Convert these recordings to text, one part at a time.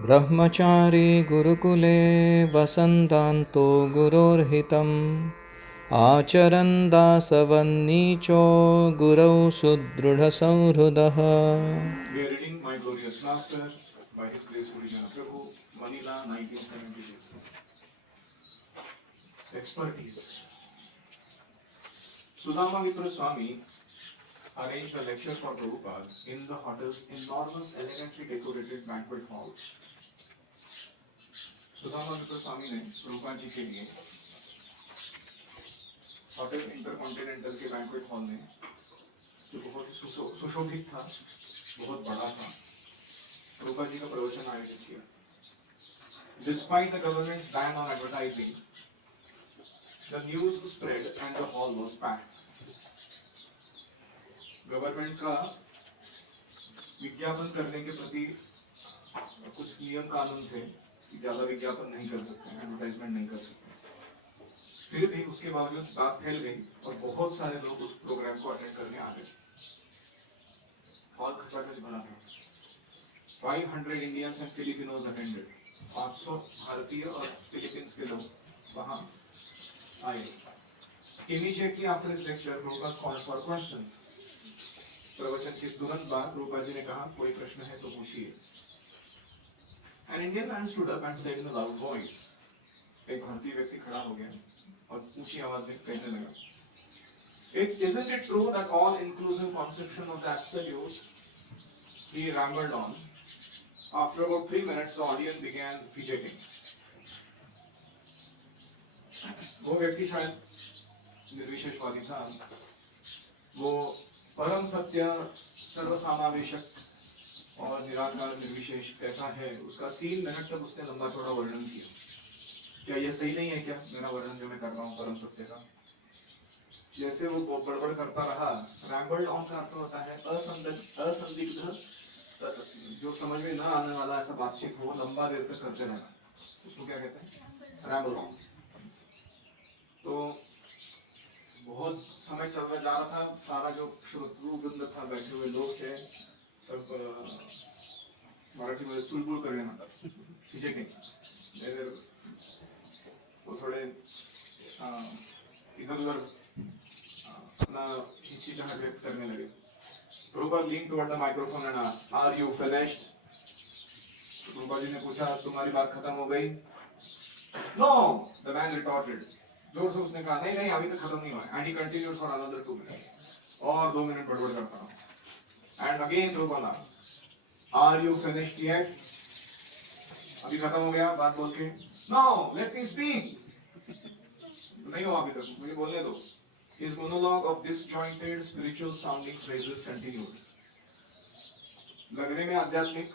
ब्रह्मचारी गुरुकुले वसन्तान्तो गुरोर्हितम् आचरन् दासवन्नीचो गुरौ सुदृढसंहृदः। We are reading My Glorious Master by His Grace Gurujan Prabhu, Manila, 1972. Expertise. Sudama Vipra Swami arranged a lecture for Prabhupada in the hotel's enormous, elegantly decorated banquet hall. Sudama विप्र स्वामी ने प्रभुपाद जी के लिए hotel intercontinental के banquet hall में, जो बहुत ही सुशोभित था, बहुत बड़ा था, प्रभुपाद जी का प्रवचन आयोजित किया। Despite the government's ban on advertising, the news spread and the hall was packed. Government का विज्ञापन करने के प्रति कुछ नियम कानून थे कि ज्यादा विज्ञापन नहीं कर सकते, एडवर्टाइजमेंट नहीं कर सकते। फिर भी उसके बावजूद बात फैल गई और बहुत सारे लोग उस प्रोग्राम को अटेंड करने आ गए। हॉल खचाखच भरा था। 500 इंडियंस एंड फिलिपिनोज अटेंडेड। 500 भारतीय और फिलीपींस के लोग वहां आए। Immediately after his lecture, Prabhupada called for questions. प्रवचन के तुरंत बाद प्रभुपाद जी ने कहा, कोई प्रश्न है तो पूछिए। An Indian man stood up and said in a loud voice. एक भारतीय व्यक्ति खड़ा हो गया और ऊंची आवाज में कहने लगा, Isn't it true that all-inclusive conception of the absolute? He rambled on. After about 3 minutes, the audience began fidgeting. वो व्यक्ति शायद निर्विशेषवादी था। वो परम सत्य, सर्वसामावेशक और निराकार निर्विशेष कैसा है, उसका 3 मिनट तक उसने लंबा चौड़ा वर्णन किया। क्या यह सही नहीं है क्या, मेरा वर्णन जो मैं कर रहा हूँ परम सत्य का? जैसे वो बड़बड़ करता रहा। रैम्बल्ड ऑन का अर्थ होता है असंदिग्ध, जो समझ में ना आने वाला ऐसा बातचीत हो, लंबा देर तक करते रहना, उसको क्या कहते हैं? Ramble on. तो बहुत समय चल जा रहा था। सारा जो श्रोतृवृंद था, बैठे हुए लोग थे, सब मराठी में चुलबुल करने मतलब खिंचेंगे। वो थोड़े इधर उधर अपना हिचकिचाहट व्यक्त करने लगे। Prabhupada leaned toward the microphone and asked, "Are you finished?" Prabhupada ji ने पूछा, तुम्हारी बात खत्म हो गई? No, the man retorted. जोर से उसने कहा, नहीं नहीं, अभी तक खत्म नहीं हुआ। And he continued for another 2 minutes. और 2 मिनट बड़बड़ करता रहा। And again Prabhupada asked, "Are you finished yet?" अभी खत्म हो गया बात बोल के? No, let me speak. नहीं हुआ अभी तक, मुझे बोलने दो। His monologue of disjointed spiritual sounding phrases continued. लगने में आध्यात्मिक,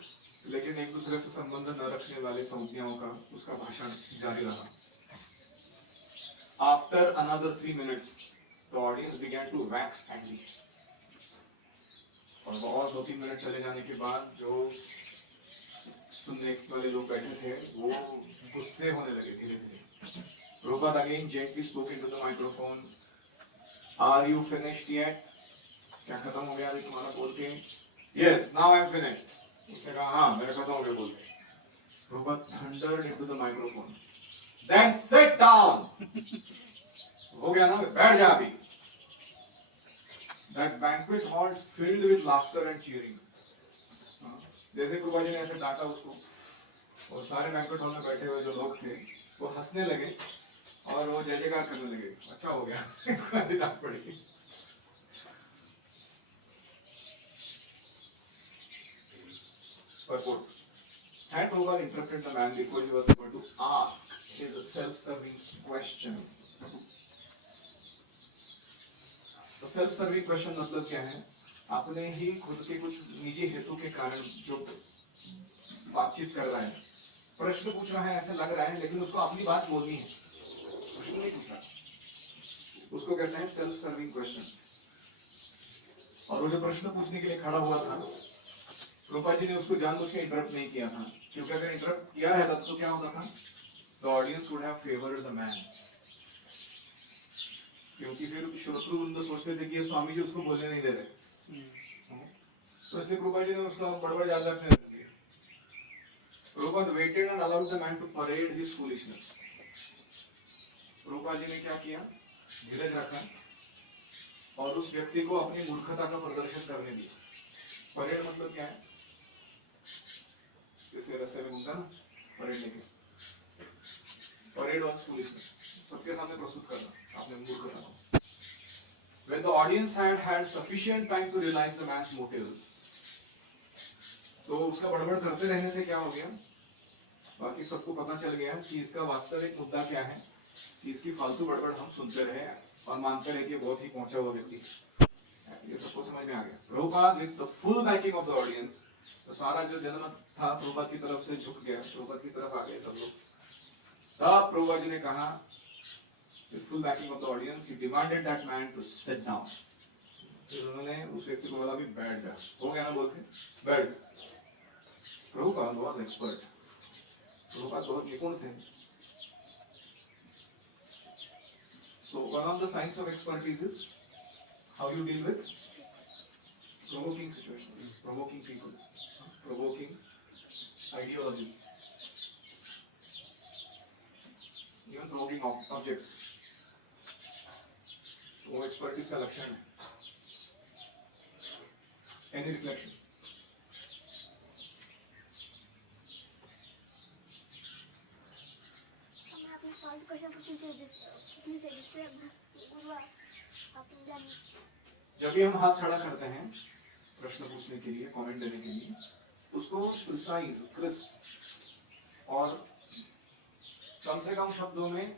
लेकिन एक दूसरे से संबंध न रखने वाले संज्ञाओं का उसका भाषण जारी रहा। After another 3 minutes, the audience began to wax angry. और 2-3 मिनट चले जाने के बाद जो सुनने वाले लोग बैठे थे, वो गुस्से होने लगे धीरे धीरे। Prabhupada again gently spoke into the microphone. Are you finished yet? क्या खत्म हो गया अभी तुम्हारा बोल के? Yes, now I'm finished. उसने कहा, हाँ मेरा खत्म हो गया बोल के। Prabhupada thundered into the microphone. Then sit down. हो गया ना, बैठ जा अभी। That banquet hall filled with laughter and cheering. जैसे प्रभुपाद जी ने ऐसे डांटा उसको, और सारे बैंक्वेट हॉल में बैठे हुए जो लोग थे वो हंसने लगे और वो जय जयकार करने लगे। अच्छा हो गया, इसको ऐसे डांट पड़ेगी। Purport. Had Prabhupada interrupted the man before he was able to ask his self-serving question. तो self-serving question मतलब क्या है? अपने ही खुद के कुछ निजी हेतु के कारण जो बातचीत कर रहा है, प्रश्न पूछ रहा है, ऐसा लग रहा है, लेकिन उसको अपनी बात बोलनी है, प्रश्न नहीं पूछ रहा, उसको कहते हैं सेल्फ सर्विंग क्वेश्चन। और वो जो प्रश्न पूछने के लिए खड़ा हुआ था, प्रभुपाद जी ने उसको जानबूझ के इंटरप्ट नहीं किया था, क्योंकि अगर इंटरप्ट किया रहता तो क्या होता था? The audience would have favored the man. क्योंकि फिर श्रोतृवृंद सोचते थे कि ये स्वामी जी उसको बोलने नहीं दे रहे, तो इसलिए प्रभुपाद जी ने उसका बड़बड़ याद रखने लगे। Prabhupada waited and allowed the man to parade his foolishness. Prabhupada ji ने क्या किया? धीरज रखा और उस व्यक्ति को अपनी मूर्खता का प्रदर्शन करने दिया। परेड मतलब क्या है? किसी रास्ते में घूमता ना, परेड लेके, परेड ऑफ फूलिशनेस, सबके सामने प्रस्तुत करना अपने मूर्खता को। When the audience had sufficient time to realize the man's motives, तो उसका बड़बड़ करते रहने से क्या हो गया? बाकी सबको पता चल गया कि इसका वास्तविक मुद्दा क्या है, कि इसकी फालतू बड़बड़ हम सुनते रहे और मानते रहे कि बहुत ही पहुंचा हुआ व्यक्ति। ये सबको समझ में आ गया। Prabhupada with the full banking of the audience, तो सारा जो जनमत था प्रभुपाद की तरफ से झुक गया, प्रभुपाद की तरफ आ गए सब लोग। तब प्रभुपाद जी ने कहा, with full backing of the audience, he demanded that man to sit down. फिर उन्होंने उस व्यक्ति को बोला भी बैठ जा। हो गया ना बोलते, बैठ जा। प्रभुपाद बहुत एक्सपर्ट, प्रभुपाद बहुत निपुण थे। So one of the signs of expertise is how you deal with provoking situations, provoking people, provoking ideologies, even provoking objects. वो एक्सपर्टीज का लक्षण है। Any reflection? जब भी हम हाथ खड़ा करते हैं प्रश्न पूछने के लिए, कमेंट देने के लिए, उसको प्रिसाइज, क्रिस्प और कम से कम शब्दों में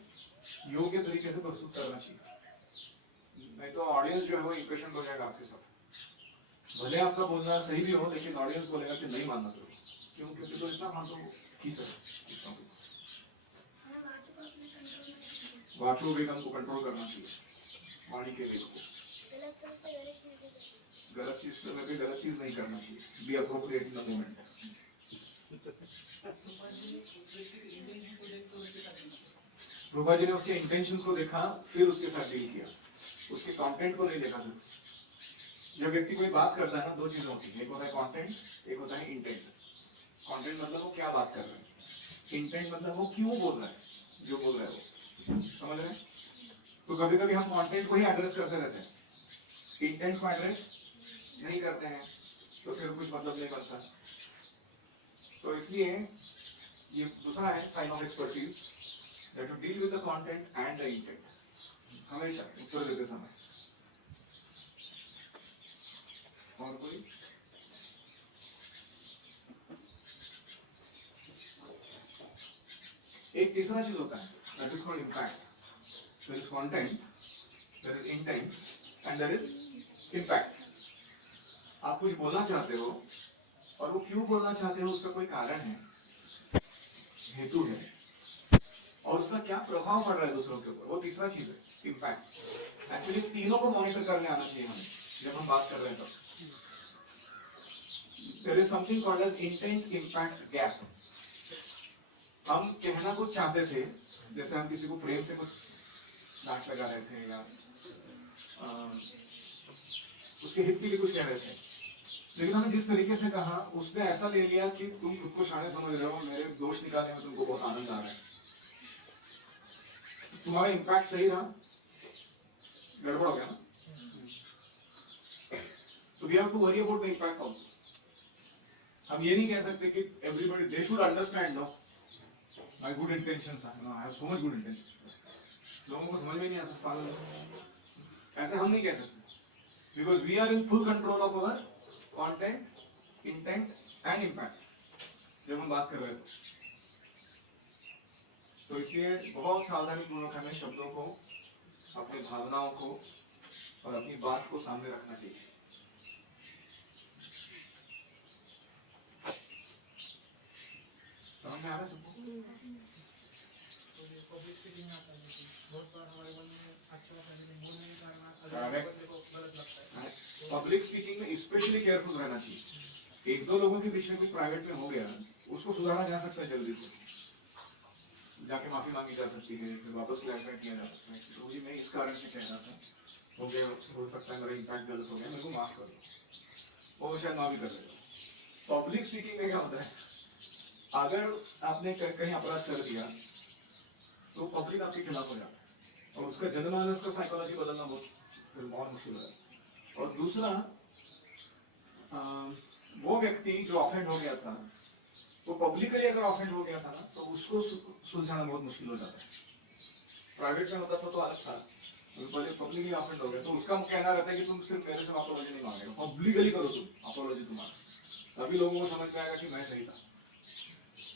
योग्य तरीके से प्रस्तुत करना चाहिए। नहीं तो ऑडियंस जो है वो इंप्रेशन हो जाएगा आपके साथ। भले आपका बोलना सही भी हो, लेकिन ऑडियंस बोलेगा कि नहीं मानना करो। क्यों? क्योंकि तो इतना हाँ तो खींच सकते, वाचो वेगम को कंट्रोल करना चाहिए, वाणी के वेग को। गलत चीज में भी गलत चीज नहीं करना चाहिए। Be appropriate in the moment. Prabhupada ji ने उसके इंटेंशंस को देखा, फिर उसके साथ डील किया, उसके कंटेंट को नहीं देखा सिर्फ। जब व्यक्ति कोई बात करता है ना, दो चीजें होती हैं, एक होता है कंटेंट, एक होता है इंटेंट। कंटेंट मतलब वो क्या बात कर रहे हैं, इंटेंट मतलब वो क्यों बोल रहा है, जो बोल रहा है वो, समझ रहे हैं? तो कभी कभी हम कंटेंट को ही एड्रेस करते रहते हैं, इंटेंट को एड्रेस नहीं करते हैं, तो फिर कुछ मतलब नहीं बनता। तो इसलिए ये दूसरा है sign of expertise, that to deal with the content and the intent, हमेशा उत्तर देते समय। और कोई? एक तीसरा चीज होता है, that is called impact. There is content, there is intent and there is impact. आप कुछ बोलना चाहते हो और वो क्यों बोलना चाहते हो, उसका कोई कारण है, हेतु है, और उसका क्या प्रभाव पड़ रहा है दूसरों के ऊपर, वो तीसरा चीज है, इम्पैक्ट। एक्चुअली तीनों को मॉनिटर करने आना चाहिए हमें जब हम बात कर रहे हैं तब। There is something called as intent impact gap. हम कहना कुछ चाहते थे, जैसे हम किसी को प्रेम से कुछ डांट लगा रहे थे या उसके हित के लिए कुछ कह रहे थे, लेकिन हमने जिस तरीके से कहा उसने ऐसा ले लिया कि तुम खुद को शाने समझ रहे हो, मेरे दोष निकालने में तुमको बहुत आनंद आ रहा है। तुम्हारा इम्पैक्ट सही रहा, गड़बड़ हो गया ना। तो we have to worry about the impact also. हम ये नहीं कह सकते कि everybody they should understand, no my good intentions are, no I have so much good intention. लोगों को समझ में नहीं आता, पागल ऐसे हम नहीं कह सकते, because we are in full control of our content, intent and impact जब हम बात कर रहे थे। तो इसलिए बहुत सावधानी पूर्वक हमें शब्दों को, अपनी भावनाओं को और अपनी बात को सामने रखना चाहिए। समझ में आ रहा है सबको? पब्लिक स्पीकिंग में स्पेशली केयरफुल रहना चाहिए। एक दो लोगों के बीच में कुछ प्राइवेट में हो गया, उसको सुधारा जा सकता है, जल्दी से जाके माफी मांगी जा सकती है, फिर वापस क्लैरिफाई किया जा सकता है कि तो जी मैं इस कारण से कह रहा था, मुझे हो सकता है मेरा इम्पैक्ट गलत हो गया, मेरे को माफ कर दो, वो शायद माफी कर देगा। पब्लिक स्पीकिंग में क्या होता है, अगर आपने कहीं अपराध कर दिया तो पब्लिक आपके खिलाफ हो जाता है और उसका जनमानस का साइकोलॉजी बदलना बहुत फिर बहुत मुश्किल है। और दूसरा वो व्यक्ति जो ऑफेंड हो गया था वो पब्लिकली अगर ऑफेंड हो गया था ना तो उसको सुलझाना बहुत मुश्किल हो जाता है। प्राइवेट में होता था तो अलग था, पब्लिकली ऑफेंड हो गया तो उसका कहना रहता है कि तुम सिर्फ मेरे से अपोलॉजी नहीं मांगेगा, पब्लिकली करो तुम अपोलॉजी तुम्हारा, तभी लोगों को समझ में आएगा कि मैं सही था।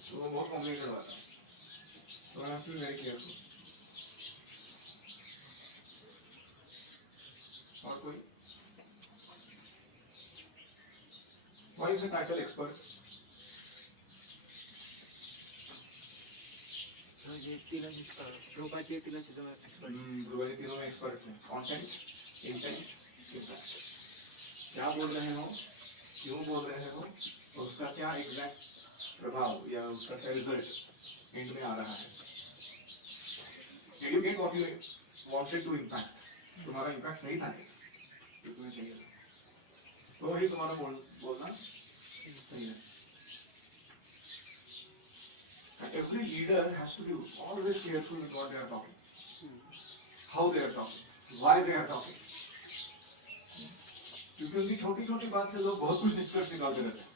तो वो बहुत कॉम्प्लिकेटेड बात है, तो I have to be very careful. और कोई why is the title expert? Prabhupada ji तीनों चीजों में एक्सपर्ट। प्रभुपाद जी तीनों में एक्सपर्ट हैं, कंटेंट, इंटेंट, इम्पैक्ट। क्या बोल रहे हो, क्यों बोल रहे हो और उसका क्या एग्जैक्ट प्रभाव या उसका क्या रिजल्ट एंड में आ रहा है। Did you get what you wanted to impact? तुम्हारा इम्पैक्ट सही था नहीं, तुम्हें चाहिए था, तो वही तुम्हारा बोलना सही है। And every leader has to be always careful with what they are talking, how they are talking, why they are talking. क्योंकि उनकी छोटी छोटी बात से लोग बहुत कुछ निष्कर्ष निकालते रहते हैं।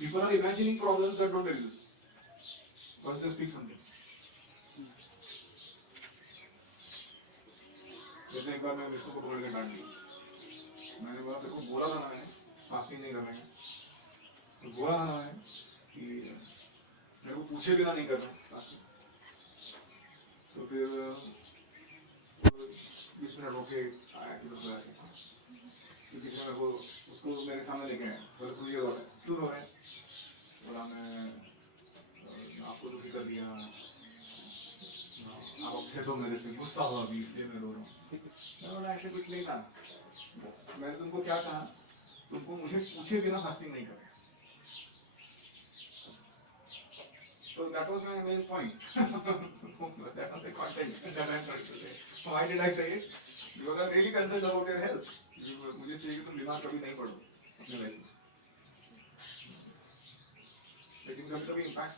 People are imagining problems that don't exist. Once they speak something. जैसे एक बार मैं विष्णु को पकड़ के डांट दी, मैंने बोला तेरे को बोला था ना मैंने फास्टिंग नहीं करना है, तो बोला था ना मैंने कि मेरे को पूछे बिना नहीं करना फास्टिंग। तो फिर 20 मिनट रोके आया कि दूसरा किसी ने मेरे को उसको मेरे सामने लेके आया, बोले तू ये रो रहा है, क्यों रो रहा है? बोला मैं आपको दुखी कर दिया, आप अपसेट हो मेरे से, गुस्सा हुआ अभी इसलिए मैं रो रहा हूँ। मैं बोला ऐसे कुछ नहीं था, मैंने तुमको क्या कहा, तुमको मुझे पूछे बिना फास्टिंग नहीं करना। So that was my main point. That was the content that I'm trying to say. Why did I say it? Because I'm really concerned about your health. मुझे चाहिए कि तुम बीमार कभी नहीं पड़ो अपने लाइफ में, लेकिन कभी कभी इम्पैक्ट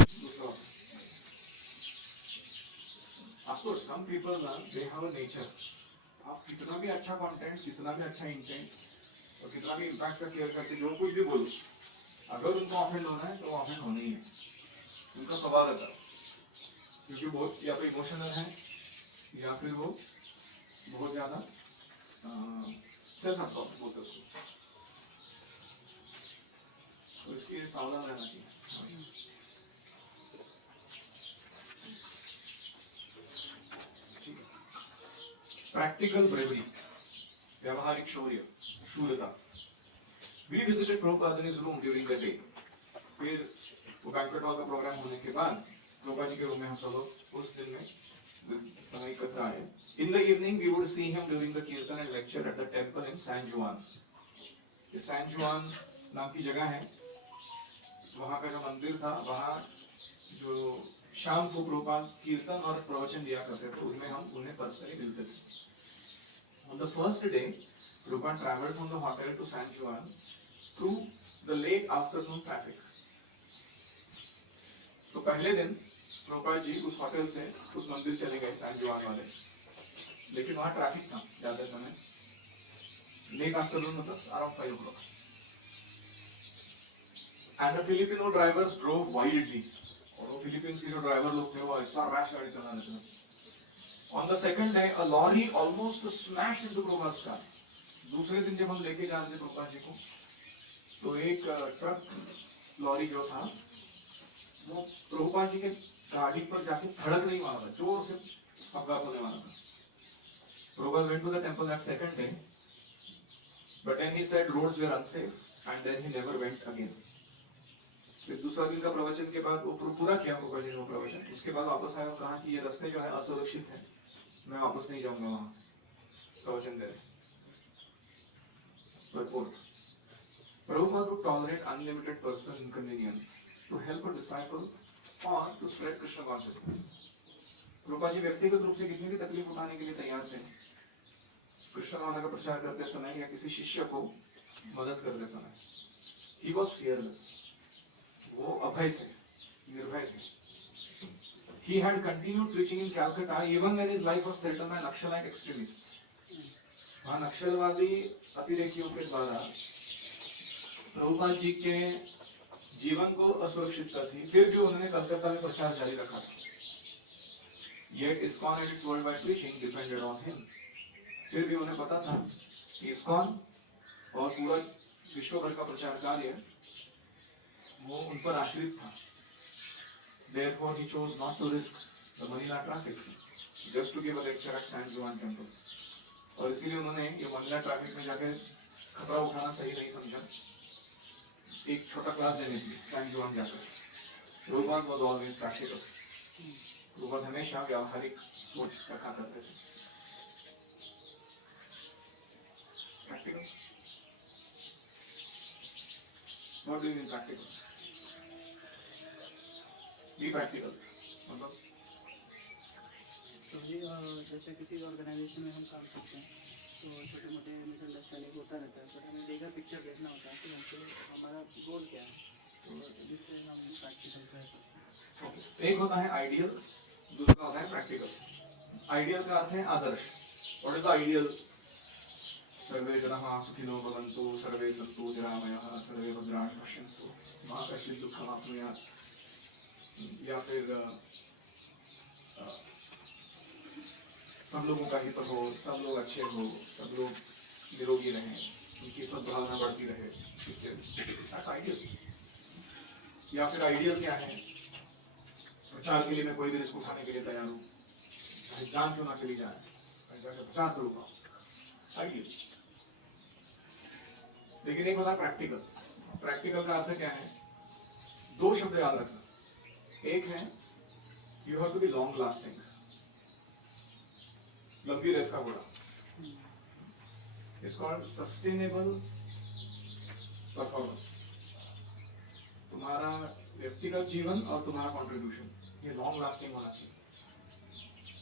दूसरा। Of course, some people they have a nature. आप कितना भी अच्छा कंटेंट, कितना भी अच्छा इंटेंट और कितना भी इम्पैक्ट का केयर करके जो कुछ भी बोलो, अगर उनको ऑफेंड होना है तो ऑफेंड होना ही है, उनका स्वभाव रहता है। क्योंकि बहुत या तो इमोशनल है या फिर वो बहुत ज्यादा सेल्फ अब्सॉर्ब बोलते उसको, तो इसलिए सावधान रहना चाहिए। प्रैक्टिकल ब्रेवरी, व्यावहारिक शौर्य, शूरता। We visited Prabhupada in his room during the day. फिर वो बैंक्वेट हॉल का प्रोग्राम होने के बाद प्रभुपाद जी के रूम में हम सब लोग उस दिन में समय इकट्ठा आए। In the evening we would see him during the kirtan and lecture at the temple in San Juan. ये सैन जुआन नाम की जगह है, वहाँ का जो मंदिर था, वहाँ जो शाम को प्रभुपाद कीर्तन और प्रवचन दिया करते थे, उनमें हम उन्हें पर्सनली मिलते थे। On the first day, Prabhupada traveled from the hotel to San Juan through the late afternoon traffic. तो पहले दिन प्रभुपाद जी उस होटल से उस मंदिर चले गए सैन जुआन वाले, लेकिन वहाँ ट्रैफिक था ज्यादा समय, लेट आफ्टरनून मतलब around 5 o'clock. And the Filipino drivers drove wildly. और वो फिलीपींस के जो ड्राइवर लोग थे वो ऐसा रैश गाड़ी चला रहे थे। On the second day, a lorry almost smashed into Prabhupada's car. दूसरे दिन जब हम लेके जा रहे थे प्रभुपाद जी को, तो एक ट्रक लॉरी जो था वो प्रभुपाद जी के गाड़ी पर जाके धड़क नहीं मारा था, जोर से अपघात होने वाला था। Prabhupada went to the temple that second day, but then he said roads were unsafe and then he never went again. फिर दूसरा दिन का प्रवचन के बाद वो पूरा किया प्रभुपाद जी ने वो प्रवचन, उसके बाद वापस आया और कहा कि ये रास्ते जो है असुरक्षित है, मैं वापस नहीं जाऊंगा वहाँ प्रवचन देने। Report. Prabhupada would tolerate unlimited personal inconvenience to help a disciple or to spread Krishna consciousness. Prabhupada ji व्यक्तिगत रूप से कितनी भी तकलीफ उठाने के लिए तैयार थे, कृष्ण भावना का प्रचार करते समय या किसी शिष्य को मदद करते समय। He was fearless. वो अभय थे, निर्भय थे. He had continued preaching in Calcutta even when his life was threatened by Naxalite extremists. वहाँ नक्सलवादी अतिरेकियों के द्वारा प्रभुपाद जी के जीवन को असुरक्षित कर थी, फिर भी उन्होंने कलकत्ता में प्रचार जारी रखा था. Yet ISKCON and its worldwide preaching depended on him. फिर भी उन्हें पता था कि ISKCON और पूरा विश्व भर का प्रचार कार्य वो उन पर आश्रित था. Therefore he chose not to risk the Manila traffic just to give a lecture at San Juan Temple. और इसीलिए उन्होंने ये मनीला ट्रैफिक में जाकर खतरा उठाना सही नहीं समझा, एक छोटा क्लास देने की सैन जुआन जाकर. Prabhupada was always practical. Prabhupada हमेशा व्यावहारिक सोच रखा करते थे. Practical. What do you mean practical? Be practical. मतलब तो जी जैसे किसी ऑर्गेनाइजेशन में हम काम करते हैं तो छोटे मोटे मिसअंडरस्टैंडिंग होता रहता है, पर हमें देखा पिक्चर देखना होता है कि हमसे हमारा गोल क्या है, तो जिससे हम प्रैक्टिकल कर सकते हैं. एक होता है आइडियल, दूसरा होता है प्रैक्टिकल. आइडियल का अर्थ है आदर्श. What is the ideal? सर्वे जनाः सुखिनो भवन्तु, सर्वे सन्तु निरामयाः, सर्वे भद्राणि पश्यन्तु, मा कश्चित् दुःखमाप्नुयात्. या फिर सब लोगों का हित हो, सब लोग अच्छे हो, सब लोग निरोगी रहें, उनकी सद्भावना बढ़ती रहे. That's ideal. या फिर आइडियल क्या है? प्रचार के लिए मैं कोई भी रिस्क उठाने के लिए तैयार हूँ, चाहे जान क्यों ना चली जाए, मैं जाकर प्रचार करूँगा. आइडियल. लेकिन एक होता है प्रैक्टिकल. प्रैक्टिकल का अर्थ क्या है? दो शब्द याद रखना. एक है you have to be long lasting, लंबी रेस का घोड़ा. It's called sustainable performance. तुम्हारा व्यक्तिगत जीवन और तुम्हारा कंट्रीब्यूशन ये लॉन्ग लास्टिंग होना चाहिए.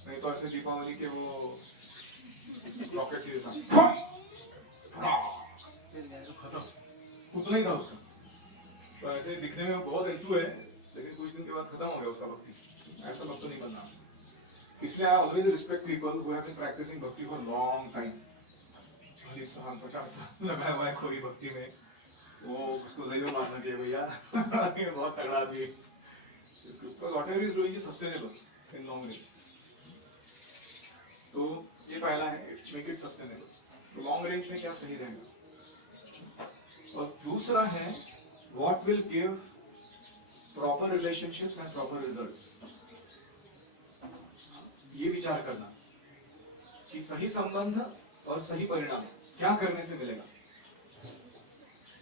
नहीं तो ऐसे दीपावली के वो रॉकेट के साथ खत्म, उतना ही था उसका. तो ऐसे दिखने में बहुत हेतु है, लेकिन कुछ दिन के बाद खत्म हो गया उसका भक्ति. ऐसा भक्त नहीं बनना. इसलिए I always respect people who have been practising bhakti for long time. 40 साल 50 साल लगाया हुआ है कोई भक्ति में, वो उसको सही में मानना चाहिए भैया. ये बहुत तगड़ा आदमी है. Whatever is doing is sustainable in long range. तो ये पहला है, मेक इट सस्टेनेबल. तो लॉन्ग रेंज में क्या सही रहेगा. और दूसरा है what will give proper relationships and proper results. ये विचार करना कि सही संबंध और सही परिणाम क्या करने से मिलेगा,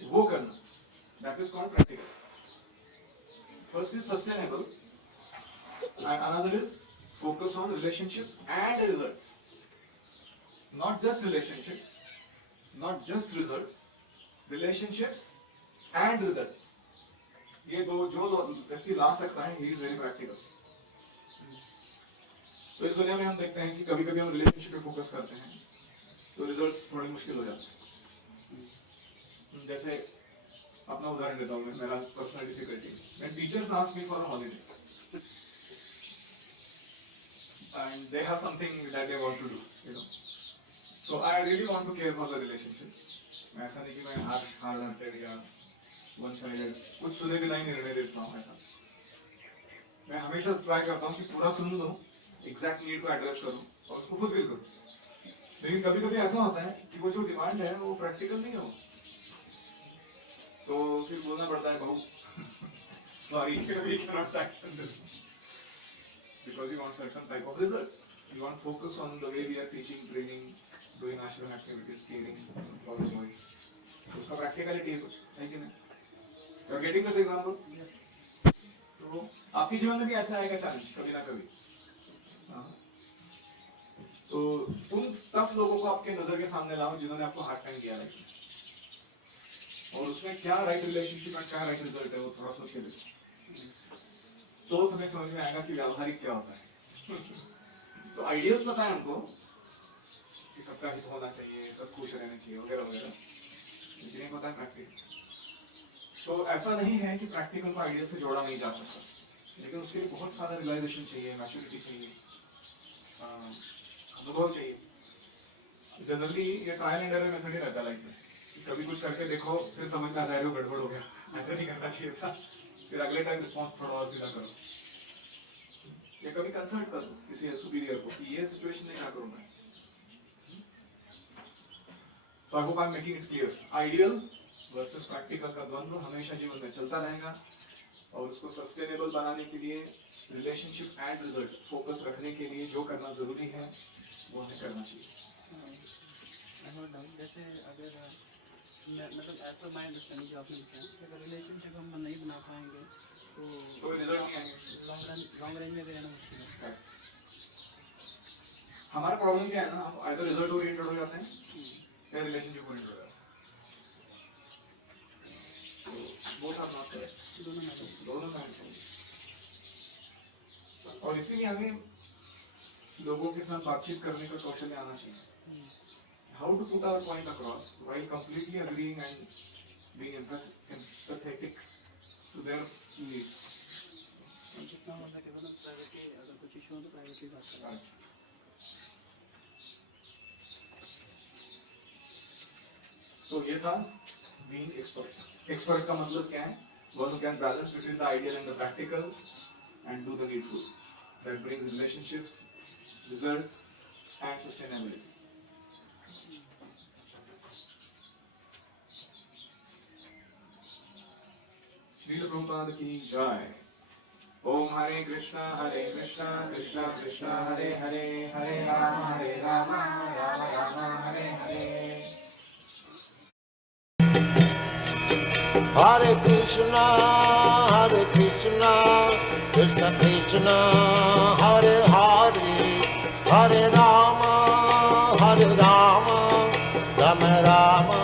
वो करना. That is called practical. First is sustainable and another is focus on relationships and results. Not just relationships, not just results, relationships and results. ये दो जो व्यक्ति ला सकता है, ही इज वेरी प्रैक्टिकल. तो इस दुनिया में हम देखते हैं कि कभी कभी हम रिलेशनशिप पे फोकस करते हैं तो रिजल्ट्स थोड़े मुश्किल हो जाते हैं. जैसे अपना उदाहरण देता हूँ मैं, मेरा personal difficulty. When teachers ask me for a holiday and they have something that they want to do, you know, so I really want to care for the relationship. ऐसा नहीं कि मैं हार्ड हार्टेड या one sided कुछ सुने बिना ही निर्णय देता हूँ. ऐसा मैं हमेशा ट्राई करता हूँ कि पूरा सुन लूँ, एग्जैक्ट नीड को एड्रेस करूं और उसको फुलफिल करूं. लेकिन कभी कभी ऐसा होता है कि वो जो डिमांड है वो प्रैक्टिकल नहीं हो, तो फिर बोलना पड़ता है बहू sorry we cannot sanction this because we want certain type of results. We want focus on the way we are teaching, training, doing ashram activities, caring for the boys. उसका प्रैक्टिकलिटी है कुछ, है कि नहीं? You are getting this example. तो आपके जीवन में भी ऐसा आएगा चैलेंज कभी ना कभी. तो तुम टफ लोगों को आपके नजर के सामने लाओ जिन्होंने आपको हार्ड टाइम दिया है, और उसमें क्या राइट रिलेशनशिप और क्या राइट रिजल्ट है वो थोड़ा सोच के देखो, तो तुम्हें समझ में आएगा कि व्यावहारिक क्या होता है. तो आइडियल्स बताएं हमको कि सबका हित होना चाहिए, सब खुश रहना चाहिए वगैरह वगैरह, लेकिन एक होता है प्रैक्टिकल. तो ऐसा नहीं है कि प्रैक्टिकल को आइडियल से जोड़ा नहीं जा सकता, लेकिन उसके लिए बहुत सारा रियलाइजेशन चाहिए, मैच्योरिटी चाहिए, अनुभव चाहिए। जनरली ये ट्रायल एंड एरर मेथड ही रहता है लाइफ में, कभी कुछ करके देखो फिर समझ में आता है गड़बड़ हो गया, ऐसा नहीं करना चाहिए था, फिर अगले टाइम रिस्पॉन्स थोड़ा और सीधा करो, या कभी कंसल्ट करो किसी सुपीरियर को कि ये सिचुएशन में क्या करूं मैं। So I hope I'm making it clear. Ideal versus practical का द्वंद्व हमेशा जीवन में चलता रहेगा, और उसको सस्टेनेबल बनाने के लिए रिलेशनशिप एंड रिजल्ट फोकस रखने के लिए जो करना जरूरी है वो हमें करना चाहिए। जैसे अगर मतलब एज पर माई अंडरस्टैंडिंग जो आपने बताया, अगर रिलेशनशिप हम नहीं बना पाएंगे तो रिजल्ट नहीं आएंगे, लॉन्ग रेंज में भी रहना मुश्किल है। हमारा प्रॉब्लम क्या है ना, हम आइदर रिजल्ट ओरिएंटेड हो जाते हैं या रिलेशनशिप ओरिएंटेड हो जाते हैं, बोथ आर नॉट करेक्ट, दोनों में चाहिए। और इसीलिए हमें लोगों के साथ बातचीत करने का कौशल आना चाहिए, how to put our point across while completely agreeing and being empathetic to their needs. जितना हो सके मतलब प्राइवेटली, अगर कुछ इशू हो तो प्राइवेटली बात करें। तो ये था being expert. Expert का मतलब क्या है? One who can balance between the ideal and the practical and do the needful. That brings relationships, results, and sustainability. Srila Prabhupada की जय। ओम हरे कृष्णा कृष्णा कृष्णा हरे हरे, हरे Ram Ram Ram Hare Hare. Hare Krishna, Krishna Krishna, Hare Hare, Hare Rama, Rama Rama